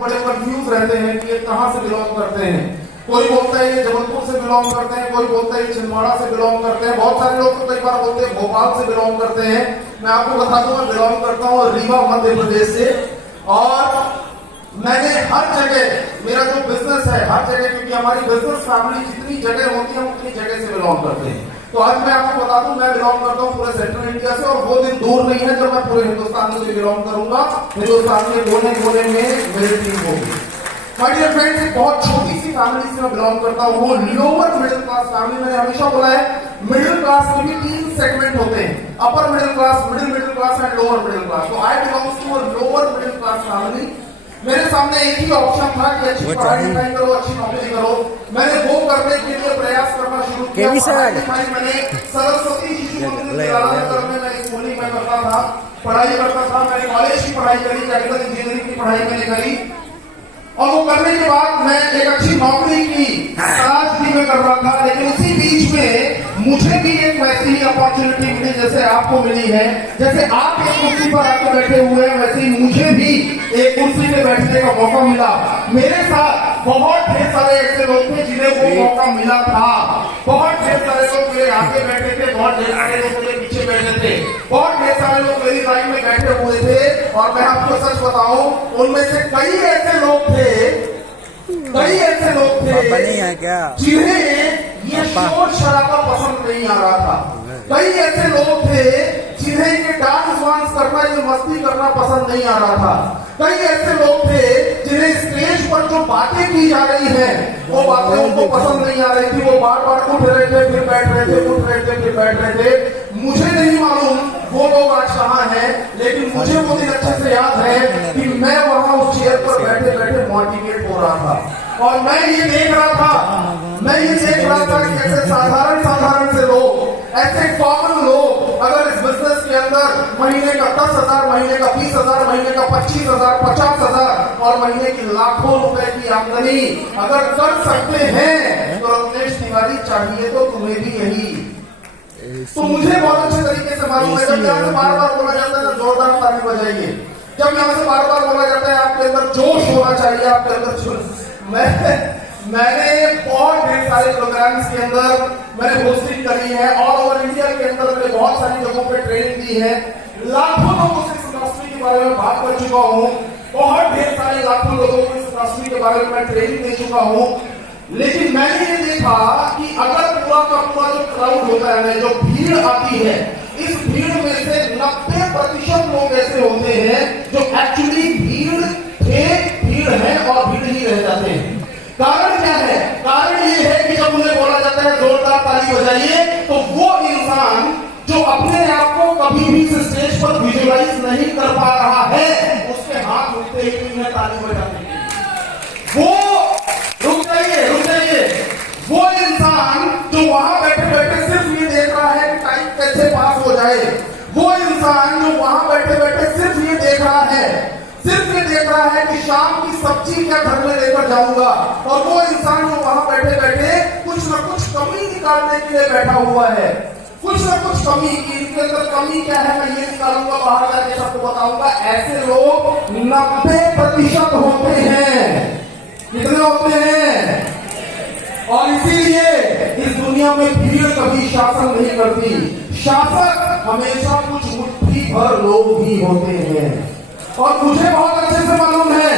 बड़े कंफ्यूज रहते हैं कि ये कहाँ से बिलोंग करते हैं। कोई बोलता है ये जबलपुर से बिलोंग करते हैं, कोई बोलता है ये छिंदवाड़ा से बिलोंग करते हैं, बहुत सारे लोग तो कई बार बोलते हैं भोपाल से बिलोंग करते हैं। मैं आपको बता दूं, मैं बिलोंग करता हूँ रीवा मध्य प्रदेश से। और मैंने हर जगह, मेरा जो बिजनेस है हर जगह, क्योंकि हमारी बिजनेस फैमिली जितनी जगह होती है उतनी जगह से बिलोंग करते हैं। तो आज मैं आपको बता दूं, मैं बिलोंग करता हूं पूरे सेंट्रल इंडिया से, और वो दिन दूर नहीं है जब मैं पूरे हिंदुस्तान से बिलोंग करूंगा। हिंदुस्तान के कोने कोने में मेरी टीम होगी। माय डियर फ्रेंड्स, एक बहुत छोटी सी फैमिली से मैं बिलोंग करता हूँ, लोअर मिडिल क्लास फैमिली। मैंने हमेशा बोला है मिडिल क्लास में भी 3 सेगमेंट होते हैं, upper middle class, middle class and lower middle class. तो I belongs to a lower middle class family. मेरे सामने एक ही ऑप्शन था कि अच्छी पढ़ाई लिखाई करो, अच्छी नौकरी करो। मैंने वो करने के लिए प्रयास करना शुरू किया। मैंने सरस्वती शिशु मंदिर में स्कूलिंग में करता था, पढ़ाई करता था। मैंने कॉलेज की पढ़ाई करी, केमिकल इंजीनियरिंग की पढ़ाई मैंने करी, और वो करने के बाद मैं एक अच्छी नौकरी की तलाश भी मैं कर रहा था। लेकिन उसी बीच में मुझे भी एक वैसी ही अपॉर्चुनिटी मिली जैसे आपको मिली है। जैसे आप एक कुर्सी पर आकर बैठे हुए हैं, वैसे ही मुझे भी एक कुर्सी पे बैठने का मौका मिला। मेरे साथ बहुत ढेर सारे ऐसे लोग थे जिन्हें वो मौका मिला था। बहुत ढेर सारे लोग मेरे आगे बैठे थे, बहुत ढेर सारे लोग मेरे पीछे बैठे थे, बहुत ढेर सारे लोग मेरी लाइन में बैठे हुए थे। और मैं आपको सच बताऊं, उनमें से कई ऐसे लोग थे जिन्हें ये शोर शराबा पसंद नहीं आ रहा था। कई ऐसे लोग थे जिन्हें ये डांस वांस करना, ये मस्ती करना पसंद नहीं आ रहा था। कई ऐसे लोग थे जिन्हें स्टेज पर जो बातें की जा रही हैं वो बातें उनको पसंद नहीं आ रही थी। वो बार बार उठ रहे थे फिर बैठ रहे थे, उठ रहे थे फिर बैठ रहे थे। मुझे नहीं मालूम वो लोग आज कहाँ हैं, लेकिन मुझे वो दिन अच्छे से याद है कि मैं वहां उस चेयर पर बैठे बैठे मोटिवेट हो रहा था। और मैं ये देख रहा था कि ऐसे साधारण से लोग, ऐसे कॉमन लोग अगर इस बिजनेस के अंदर महीने का 10,000, महीने का 20,000, महीने का 25,000, 50,000 और महीने की लाखों रुपए की आमदनी अगर कर सकते हैं, तो रत्नेश तिवारी चाहिए तो तुम्हें भी यही। तो मुझे बहुत अच्छे तरीके से मालूम है, जब यहाँ से बार बार बोला जाता है ना जोरदार ताली बजाइए, जब यहाँ से बार बार बोला जाता है आपके अंदर जोश होना चाहिए, आपके अंदर मैंने बहुत ढेर सारे प्रोग्राम्स के अंदर मैंने होस्टिंग करी है, ऑल ओवर इंडिया के अंदर मैंने बहुत सारी जगहों पे ट्रेनिंग दी है। लाखों लोगों से इस इंडस्ट्री के बारे में बात कर चुका हूँ, बहुत ढेर सारे लाखों लोगों को इस इंडस्ट्री के बारे में मैं ट्रेनिंग दे चुका हूँ। लेकिन मैंने ये देखा कि अगर पूरा का पूरा जो क्राउड होता है, जो भीड़ आती है, इस भीड़ में से 90% लोग ऐसे होते हैं जो एक्चुअली भीड़ है और भीड़ ही रह जाते हैं। कारण क्या है? कारण ये है कि जब उन्हें बोला जाता है जोरदार ताली बजाइए, तो वो इंसान जो अपने आप को कभी भी इस स्टेज पर विजुअलाइज नहीं कर पा रहा है, उसके हाथ उठते ही नहीं है ताली बजाने के। वो रुक जाइए, वो इंसान जो वहां बैठे बैठे सिर्फ ये देख रहा है कि टाइम कैसे पास हो जाए, वो इंसान जो वहां बैठे बैठे सिर्फ ये देख रहा है कि शाम की सब्जी क्या घर में लेकर जाऊंगा, और वो इंसान जो वहां बैठे बैठे कुछ न कुछ कमी निकालने के लिए बैठा हुआ है, कुछ न कुछ कमी की, इनके अंदर कमी क्या है मैं ये निकालूंगा, बाहर जाके सबको बताऊंगा। ऐसे लोग 90% होते हैं। कितने होते हैं? और इसीलिए इस दुनिया में भीड़ कभी शासन नहीं करती, शासक हमेशा कुछ मुट्ठी भर लोग भी होते हैं। और मुझे बहुत अच्छे से मालूम है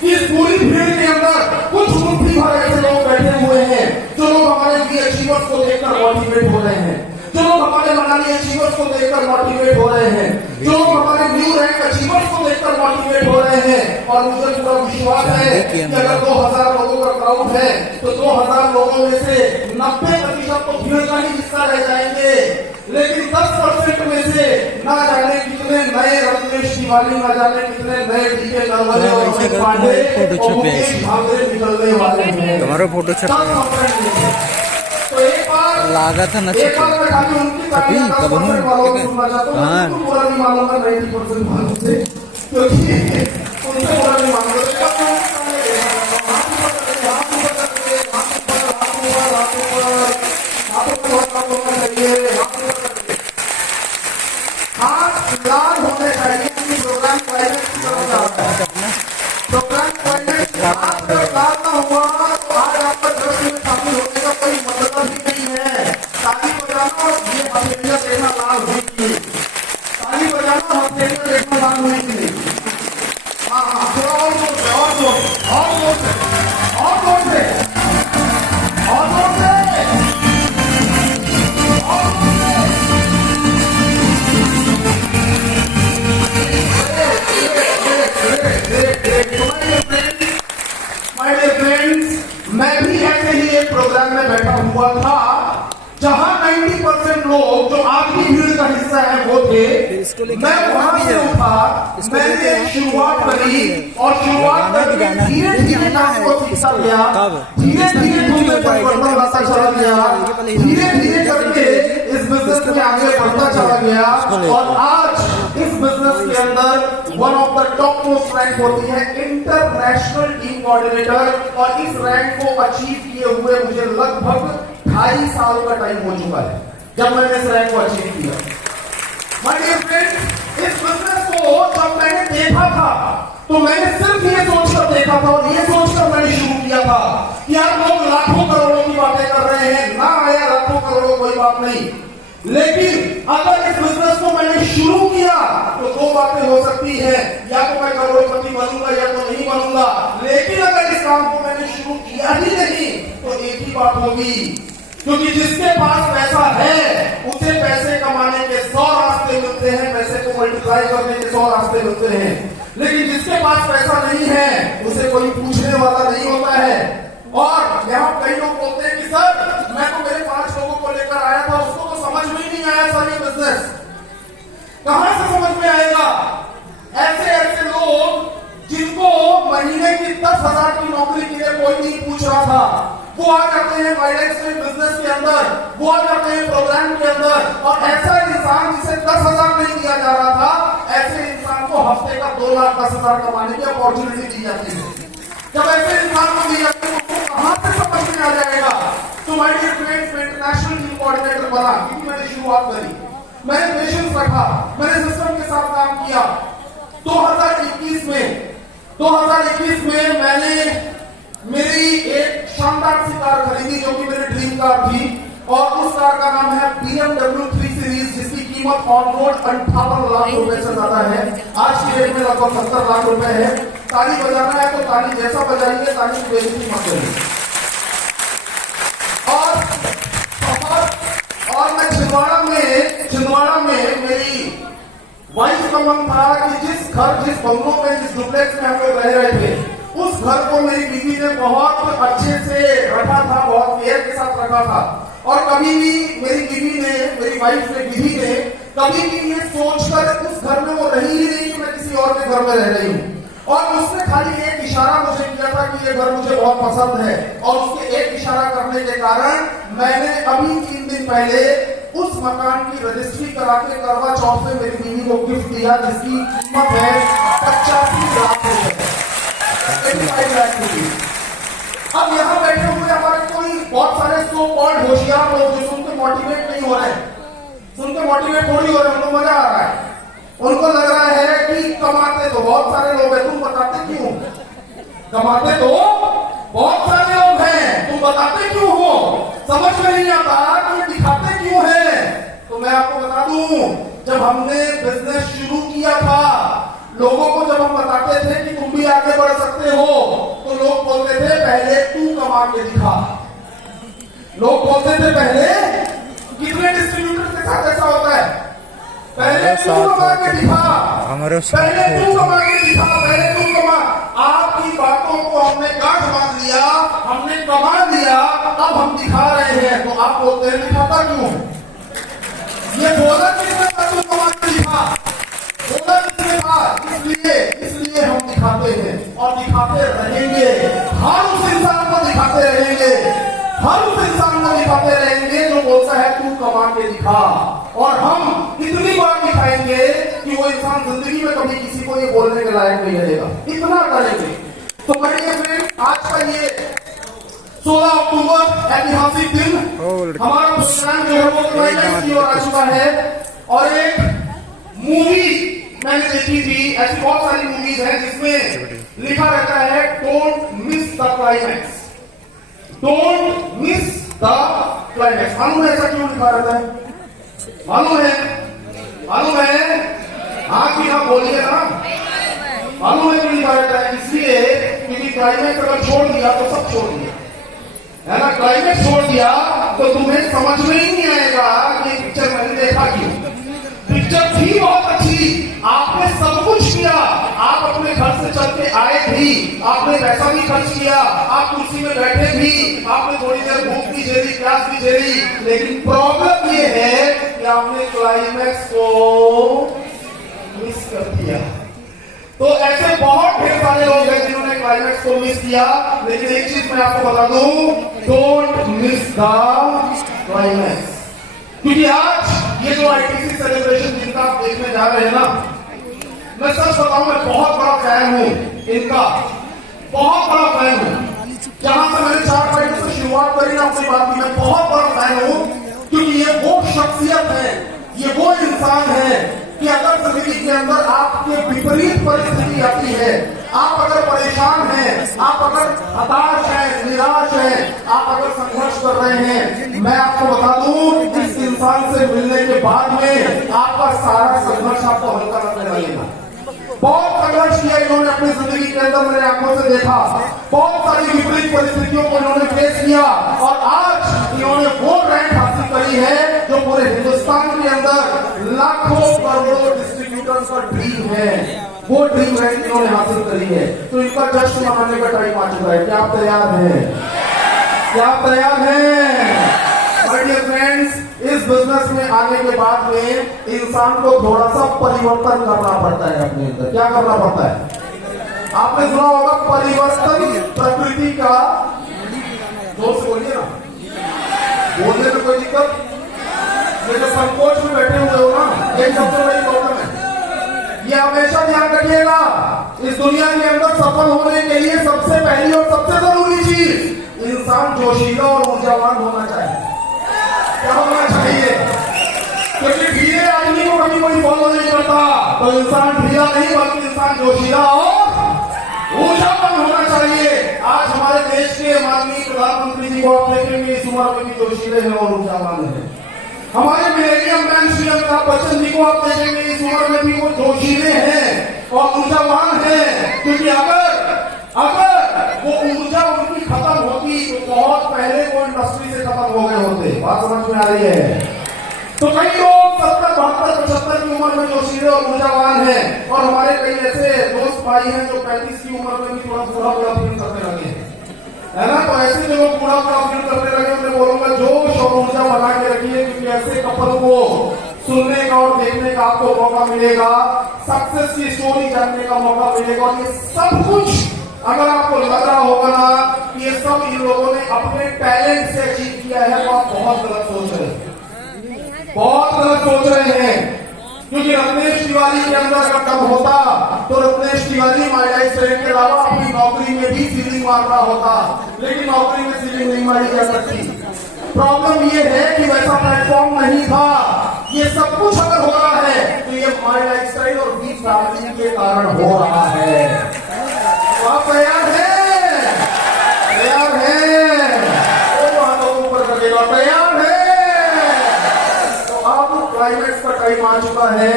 कि इस पूरी भीड़ के अंदर कुछ मुट्ठी भर ऐसे लोग बैठे हुए हैं जो लोग हमारे लिए अचीवर्स को देखकर मोटिवेट हो रहे हैं, जो लोग हमारे मनाली अचीवर्स को देखकर मोटिवेट हो रहे हैं, जो लोग हमारे न्यू रैंक अचीवर्स को देखकर मोटिवेट हो रहे हैं। और मुझे पूरा विश्वास है कि अगर 2000 लोगों का क्राउड है तो 2000 लोगों में से 90% तो भीड़ का ही हिस्सा रह जाएंगे, लेकिन 10% में से ना जाने कितने नए रत्नेश तिवारी, ना जाने कितने नए डीके नरवरे और पांडे निकलने वाले हैं। तुम्हारा फोटो छप तो एक बार लागा था ना छपी कब पुरानी मालूम है 90% मालूम से, क्योंकि उनसे पुरानी मालूम हाथ लाल होने चाहिए। प्रोग्राम आज जब लाल ना हुआ तो आज आपका दृष्टि में शामिल होने का कोई मतलब ही नहीं है। ताली बजाना ये हथेलियां देखना लाल हुई कि नहीं, ताली बजाना हथेलियां देखना लाल हुई कि नहीं। हाँ हाँ, थोड़ा और जोर से, और जोर से, और जोर से, और जोर से, और जोर से, और जोर से। माय डियर फ्रेंड्स, मैं भी ऐसे ही एक प्रोग्राम में बैठा हुआ था जहां 90% लोग जो आज की भीड़ का हिस्सा है वो थे। मैं वहां से उठा, मैंने शुरुआत करी और शुरुआत करके धीरे धीरे काम को सीखता गया, धीरे धीरे धुन में परिवर्तन लाता चला गया, धीरे धीरे करके इस बिजनेस में आगे बढ़ता चला गया और आज इस बिजनेस के अंदर one of the top most rank होती है इंटरनेशनल टीम कोऑर्डिनेटर और इस रैंक को अचीव किए हुए मुझे लगभग 2.5 साल का टाइम हो चुका है जब मैंने इस रैंक को अचीव किया। माय डियर फ्रेंड्स, इस बिजनेस को जब मैंने देखा था तो मैंने सिर्फ ये सोचकर देखा था और ये सोचकर मैंने शुरू किया था कि यार लोग लाखों करोड़ों की बातें कर रहे हैं, ना आया लाखों करोड़ों कोई बात नहीं, लेकिन अगर इस बिजनेस को मैंने शुरू किया तो 2 बातें हो सकती है, या तो मैं करोड़पति बनूंगा या तो नहीं बनूंगा। लेकिन अगर इस काम को मैंने शुरू किया ही नहीं तो एक ही बात होगी, क्योंकि जिसके पास पैसा है उसे पैसे कमाने के 100 रास्ते मिलते हैं, पैसे को मल्टीप्लाई करने के 100 रास्ते मिलते हैं, लेकिन जिसके पास पैसा नहीं है उसे कोई पूछने वाला नहीं होता है। और यहाँ कई लोग बोलते हैं कि सर मैं तो मेरे 5 लोगों को लेकर आया था, उसको तो समझ में ही नहीं आया सर ये बिजनेस, कहां से समझ में आएगा। ऐसे ऐसे लोग जिनको महीने की 10,000 की नौकरी के लिए कोई नहीं पूछ रहा था, वो आ जाते हैं गाइडेंस में बिजनेस के अंदर, वो आ जाते हैं प्रोग्राम के अंदर, और ऐसा इंसान जिसे 10,000 नहीं दिया जा रहा था, ऐसे इंसान को हफ्ते का 2,10,000 कमाने की अपॉर्चुनिटी दी जाती है। जब ऐसे इंसान को दी जाती है तो कहां से समझ में आ जाएगा। तो माय डियर फ्रेंड्स, मैं इंटरनेशनल टीम कोऑर्डिनेटर बना क्योंकि मैंने शुरुआत करी, मैंने पेशेंस रखा, मैंने सिस्टम के साथ काम किया। 2021 में मैंने मेरी एक शानदार सी कार खरीदी जो कि मेरी ड्रीम कार थी, और उस कार का नाम है BMW 3 सीरीज, जिसकी कीमत ऑन रोड 58 लाख रुपए से ज्यादा है। आज की डेट में लगभग 70 लाख रुपए है। ताली बजाना है तो ताली जैसा बजाइए, ताली की बेइज्जती मत करिए। और मैं छिंदवाड़ा में मेरी वाइफ का मन था कि जिस बंगलों में, जिस डुप्लेक्स में हम लोग रह रहे थे, उस घर को मेरी बीवी ने बहुत अच्छे से रखा था, बहुत केयर के साथ रखा था, और कभी भी मेरी वाइफ ने बीवी ने कभी भी ये सोचकर उस घर में वो रही ही नहीं कि मैं किसी और के घर में रह रही हूँ। और उसने खाली एक इशारा मुझे किया था कि ये घर मुझे बहुत पसंद है, और उसके एक इशारा करने के कारण मैंने अभी 3 दिन पहले उस मकान की रजिस्ट्री करा के करवा चौथ में मेरी बीवी को गिफ्ट दिया, जिसकी कीमत है 85 लाख रुपए। अब यहाँ बैठे हुए हमारे कोई बहुत सारे सो कॉल्ड होशियार लोग जो सुन के मोटिवेट नहीं हो रहे, सुन के मोटिवेट थोड़ी हो रहे, उनको मजा आ रहा है, उनको लग रहा है कि कमाते तो बहुत सारे लोग हैं, तुम बताते क्यों? कमाते तो बहुत सारे लोग हैं, तुम बताते क्यों हो? समझ में नहीं आता कि ये दिखाते क्यों हैं। तो मैं आपको बता दूं, जब हमने बिजनेस शुरू किया था, लोगों को जब हम बताते थे कि तुम भी आगे बढ़ सकते हो, तो लोग बोलते थे पहले तू कमा के दिखा। लोग बोलते थे पहले, कितने डिस्ट्रीब्यूटर के साथ ऐसा होता है, पहले तू कमा के दिखा, पहले तू कमा के दिखा, पहले तू कमा। आपकी बातों को हमने गांठ बांध लिया, हमने कमा लिया, अब हम दिखा रहे हैं, तो आप बोलते हैं दिखाता क्यों? ये बोला किसने था तू कमा के दिखा? बोला किसने था? इसलिए हम दिखाते हैं और दिखाते रहेंगे। हर उस इंसान को दिखाते रहेंगे, हर उस इंसान को दिखाते रहेंगे जो बोलता है तू कमा के दिखा, और हम इतनी बार दिखाएंगे कि वो इंसान जिंदगी में कभी किसी को ये बोलने के लायक नहीं रहेगा, इतना करेंगे। तो मेरे फ्रेंड, आज का ये 16 अक्टूबर ऐतिहासिक दिन हमारा प्रोग्राम जो है वो क्लाइमैक्स की ओर आ चुका है। और एक मूवी मैंने देखी थी, ऐसी बहुत सारी मूवीज हैं जिसमें लिखा रहता है don't climax, don't miss the climax. मालूम है ऐसा क्यों लिखा रहता है? मालूम है? मालूम है? हाँ कि हाँ बोलिए ना। मालूम है क्यों लिखा रहता है? इसलिए क्योंकि क्लाइमैक्स अगर छोड़ दिया तो सब छोड़ दिया, है ना। क्लाइमैक्स छोड़ दिया तो तुम्हें समझ में ही नहीं आएगा कि पिक्चर मैंने देखा क्यों। पिक्चर थी बहुत अच्छी, आपने सब कुछ किया, आप अपने घर से चल के आए भी, आपने पैसा भी खर्च किया, आप कुर्सी में बैठे भी, आपने थोड़ी देर भूख भी झेली, प्यास भी झेली, लेकिन प्रॉब्लम ये है कि आपने क्लाइमैक्स को मिस कर दिया। तो ऐसे बहुत ढेर सारे लोग हैं जिन्होंने क्लाइमैक्स को मिस किया। लेकिन एक चीज मैं आपको बता दूं, डोंट मिस द क्लाइमैक्स। क्योंकि आज ये जो आईटीसी सेलिब्रेशन जिनका आप देखने जा रहे हैं ना, मैं सच बताऊं मैं बहुत बड़ा फैन हूं इनका, बहुत बड़ा फैन हूं। जहां से मैंने 4 महीने से शुरुआत करी ना अपनी बात की, मैं बहुत बड़ा फैन हूं। क्योंकि ये वो शख्सियत है, ये वो इंसान है कि अगर जिंदगी के अंदर आपके विपरीत परिस्थिति आती है, आप अगर परेशान हैं, आप अगर हताश हैं, निराश हैं, आप अगर संघर्ष कर रहे हैं, मैं आपको बता दूं इस इंसान से मिलने के बाद में आपका सारा संघर्ष आपको हल्का लगने लगेगा। बहुत संघर्ष किया इन्होंने अपनी जिंदगी के अंदर, मेरे आंखों से देखा, बहुत सारी विपरीत परिस्थितियों को इन्होंने फेस किया और आज इन्होंने वो रैंक हासिल करी है जो पूरे हिंदुस्तान के अंदर लाखों करोड़ों डिस्ट्रीब्यूटर्स का ड्रीम है। वो ड्रीम रैंक इन्होंने हासिल करी है। तो इनका जश्न मनाने का टाइम आ चुका है। क्या आप तैयार हैं? क्या आप तैयार हैं? माय डियर फ्रेंड्स, इस बिजनेस में आने के बाद में इंसान को थोड़ा सा परिवर्तन करना पड़ता है अपने अंदर। क्या करना पड़ता है? आपने सुना होगा परिवर्तन प्रकृति का। जोर से बोलिए ना, बोलने में कोई दिक्कत? ये जो संकोच में बैठे हुए हो ना, ये सबसे बड़ी प्रॉब्लम है। ये हमेशा ध्यान रखिएगा, इस दुनिया के अंदर सफल होने के लिए सबसे पहली और सबसे जरूरी चीज इंसान जोशीला और ऊर्जावान होना चाहिए। क्या होना चाहिए? क्योंकि ढीले आदमी को कभी कोई फॉलो नहीं करता, तो इंसान ढीला नहीं बल्कि इंसान जोशीला और ऊर्जावान होना चाहिए। आज हमारे देश के माननीय प्रधानमंत्री जी को आप देखेंगे इस उम्र में भी जोशीले हैं और ऊर्जावान है। हमारे मिलेनियम मैन श्री अमिताभ बच्चन जी को आप देखेंगे इस उम्र में भी वो जोशीले हैं और ऊर्जावान हैं। क्योंकि अगर वो ऊर्जा उनकी खत्म होती तो बहुत पहले वो इंडस्ट्री से खत्म हो गए होते। बात समझ में आ रही है? तो कई लोग 70, 72, 75 की उम्र में जोशीले और ऊर्जावान हैं और हमारे कई ऐसे दोस्त भाई हैं जो 35 की उम्र में भी थोड़ा बूढ़ा फील करने लगे हैं, है ना। तो ऐसे जो लोग बूढ़ा फील करने लगे उन्हें बोलूंगा जोश और ऊर्जा बना के रखिए, क्योंकि ऐसे कपल को सुनने का और देखने का आपको मौका मिलेगा, सक्सेस की स्टोरी जानने का मौका मिलेगा। और ये सब कुछ अगर आपको लग रहा होगा ना कि ये सब इन लोगों ने अपने टैलेंट से अचीव किया है, तो आप बहुत गलत सोच रहे हैं, बहुत गलत सोच रहे हैं। क्योंकि रत्नेश तिवारी के अंदर अगर कम होता तो Ratnesh Tiwari my life style के अलावा अपनी नौकरी में भी सीलिंग मार रहा होता, लेकिन नौकरी में सीलिंग नहीं मारी जा सकती। प्रॉब्लम ये है कि वैसा प्लेटफॉर्म नहीं था। ये सब कुछ अगर हो रहा है तो ये माय लाइफ स्टाइल और बीच फैमिली के कारण हो रहा है। तो आप तैयार हैं? तैयार हैं? तो हाथों ऊपर करेगा, तैयार है? क्लाइमेक्स का टाइम आ चुका है,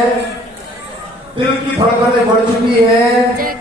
दिल की धड़कनें बढ़ चुकी है,